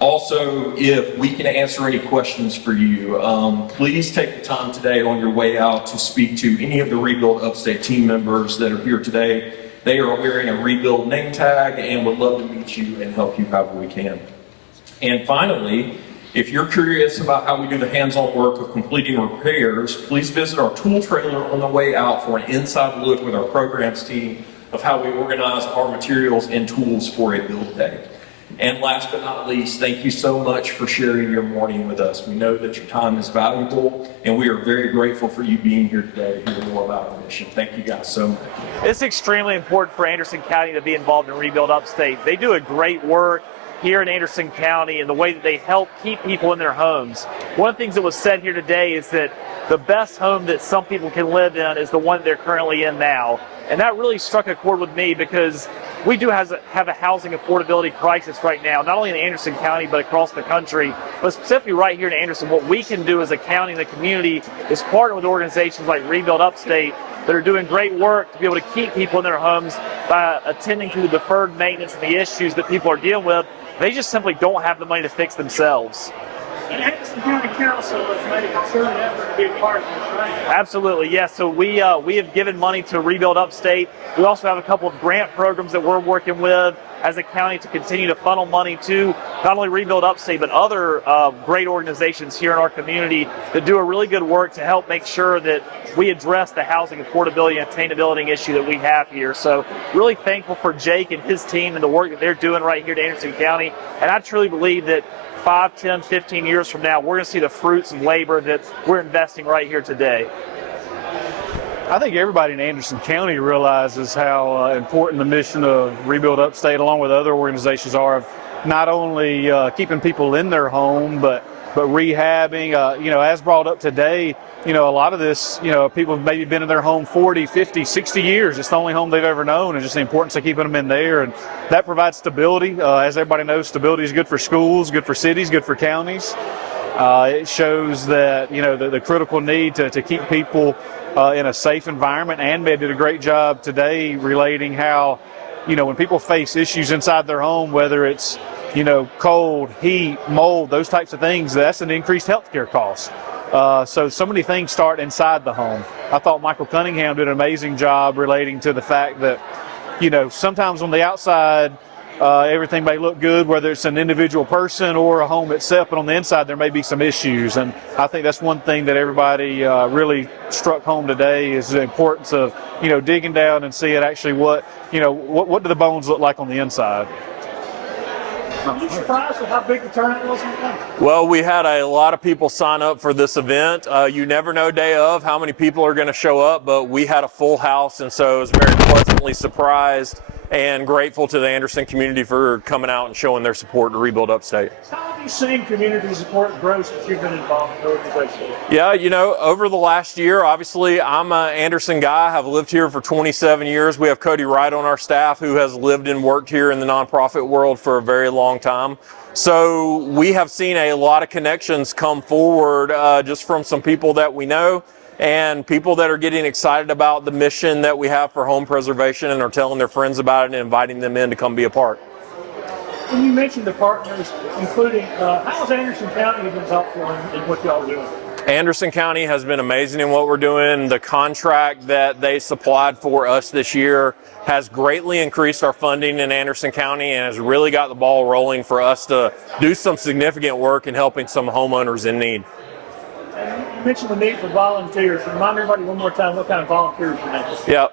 Also, if we can answer any questions for you, please take the time today on your way out to speak to any of the Rebuild Upstate team members that are here today. They are wearing a Rebuild name tag and would love to meet you and help you however we can. And finally, if you're curious about how we do the hands-on work of completing repairs, please visit our tool trailer on the way out for an inside look with our programs team of how we organize our materials and tools for a build day. And last but not least, thank you so much for sharing your morning with us. We know that your time is valuable, and we are very grateful for you being here today to hear more about our mission. Thank you guys so much. It's extremely important for Anderson County to be involved in Rebuild Upstate. They do a great work here in Anderson County in the way that they help keep people in their homes. One of the things that was said here today is that the best home that some people can live in is the one they're currently in now. And that really struck a chord with me because we do have a housing affordability crisis right now, not only in Anderson County, but across the country. But specifically right here in Anderson, what we can do as a county and the community is partner with organizations like Rebuild Upstate that are doing great work to be able to keep people in their homes by attending to the deferred maintenance and the issues that people are dealing with. They just simply don't have the money to fix themselves. And Anderson County Council has made a concerted effort to be a part of this, right? Absolutely, yes. So we have given money to Rebuild Upstate. We also have a couple of grant programs that we're working with as a county to continue to funnel money to not only Rebuild Upstate, but other great organizations here in our community that do a really good work to help make sure that we address the housing affordability and attainability issue that we have here. So really thankful for Jake and his team and the work that they're doing right here in Anderson County. And I truly believe that 5, 10, 15 years from now, we're going to see the fruits of labor that we're investing right here today. I think everybody in Anderson County realizes how important the mission of Rebuild Upstate, along with other organizations, are of not only keeping people in their home, but rehabbing. As brought up today, a lot of this, people have maybe been in their home 40, 50, 60 years. It's the only home they've ever known, and just the importance of keeping them in there. And that provides stability. As everybody knows, stability is good for schools, good for cities, good for counties. It shows that, the critical need to keep people in a safe environment. AnMed did a great job today relating how when people face issues inside their home, whether it's, cold, heat, mold, those types of things, that's an increased healthcare cost. So many things start inside the home. I thought Michael Cunningham did an amazing job relating to the fact that, sometimes on the outside, everything may look good, whether it's an individual person or a home itself, but on the inside there may be some issues. And I think that's one thing that everybody really struck home today is the importance of, digging down and seeing actually what do the bones look like on the inside. Are you surprised at how big the turnout was? Well, we had a lot of people sign up for this event. You never know day of how many people are going to show up, but we had a full house, and so I was very pleasantly surprised and grateful to the Anderson community for coming out and showing their support to Rebuild Upstate. How have you seen community support grow since you've been involved in the organization? Yeah, over the last year, obviously, I'm an Anderson guy. I've lived here for 27 years. We have Cody Wright on our staff who has lived and worked here in the nonprofit world for a very long time. So we have seen a lot of connections come forward just from some people that we know and people that are getting excited about the mission that we have for home preservation and are telling their friends about it and inviting them in to come be a part. And you mentioned the partners, including, how has Anderson County been helpful in what y'all are doing? Anderson County has been amazing in what we're doing. The contract that they supplied for us this year has greatly increased our funding in Anderson County and has really got the ball rolling for us to do some significant work in helping some homeowners in need. You mentioned the need for volunteers. Remind everybody one more time what kind of volunteers you need. Yeah,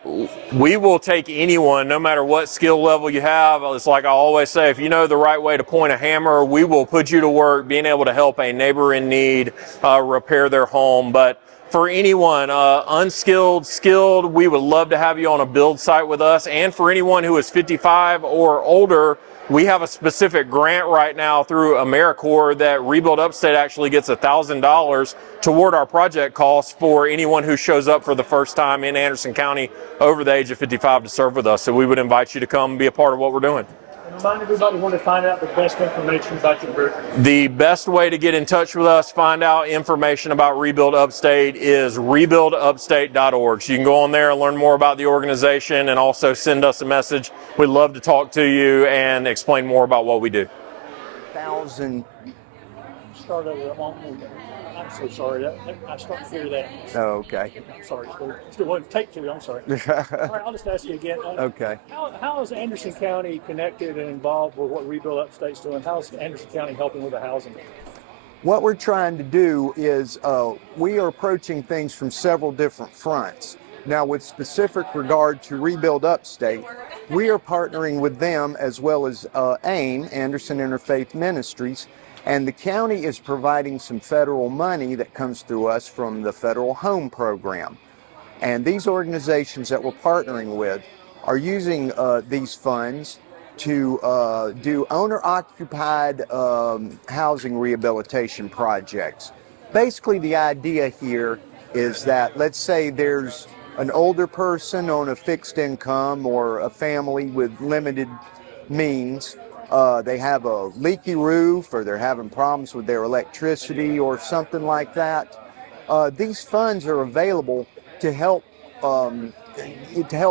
we will take anyone, no matter what skill level you have. It's like I always say, if you know the right way to point a hammer, we will put you to work being able to help a neighbor in need repair their home. But for anyone, unskilled, skilled, we would love to have you on a build site with us. And for anyone who is 55 or older, we have a specific grant right now through AmeriCorps that Rebuild Upstate actually gets $1,000 toward our project costs for anyone who shows up for the first time in Anderson County over the age of 55 to serve with us. So we would invite you to come and be a part of what we're doing. And remind everybody where to find out the best information about your group. The best way to get in touch with us, find out information about Rebuild Upstate is rebuildupstate.org. So you can go on there and learn more about the organization and also send us a message. We'd love to talk to you and explain more about what we do. Start over. I'm so sorry. I start to hear that. Oh, okay. I'm sorry. Still, take two. I'm sorry. All right, I'll just ask you again. Okay. How is Anderson County connected and involved with what Rebuild Upstate's doing? How is Anderson County helping with the housing? What we're trying to do is we are approaching things from several different fronts. Now, with specific regard to Rebuild Upstate, we are partnering with them as well as AIM, Anderson Interfaith Ministries, and the county is providing some federal money that comes through us from the Federal Home Program. And these organizations that we're partnering with are using these funds to do owner-occupied housing rehabilitation projects. Basically, the idea here is that, let's say there's an older person on a fixed income or a family with limited means. They have a leaky roof or they're having problems with their electricity or something like that. These funds are available to help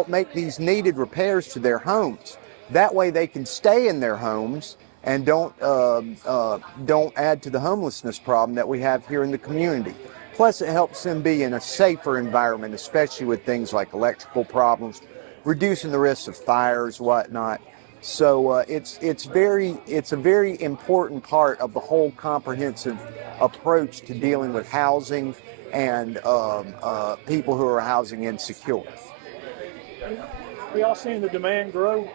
make these needed repairs to their homes. That way they can stay in their homes and don't add to the homelessness problem that we have here in the community. Plus, it helps them be in a safer environment, especially with things like electrical problems, reducing the risk of fires, whatnot. So it's a very important part of the whole comprehensive approach to dealing with housing and people who are housing insecure. Are y'all seeing the demand grow?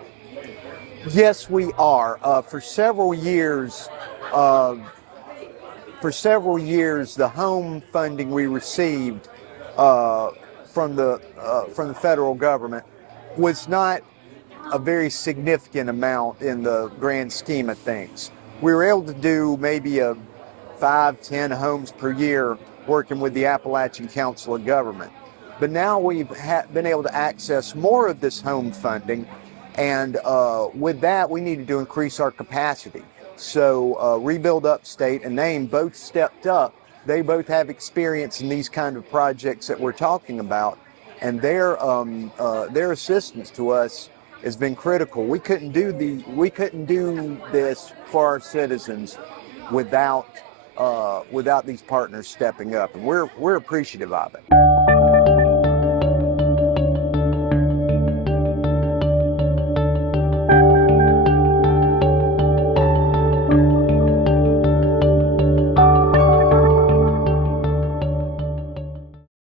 Yes, we are. For several years, the home funding we received from the federal government was not a very significant amount in the grand scheme of things. We were able to do maybe 5-10 homes per year working with the Appalachian Council of Government. But now we've been able to access more of this home funding, and with that we needed to increase our capacity. So Rebuild Upstate and AIM both stepped up. They both have experience in these kind of projects that we're talking about, and their assistance to us has been critical. We couldn't do this for our citizens without these partners stepping up, and we're appreciative of it.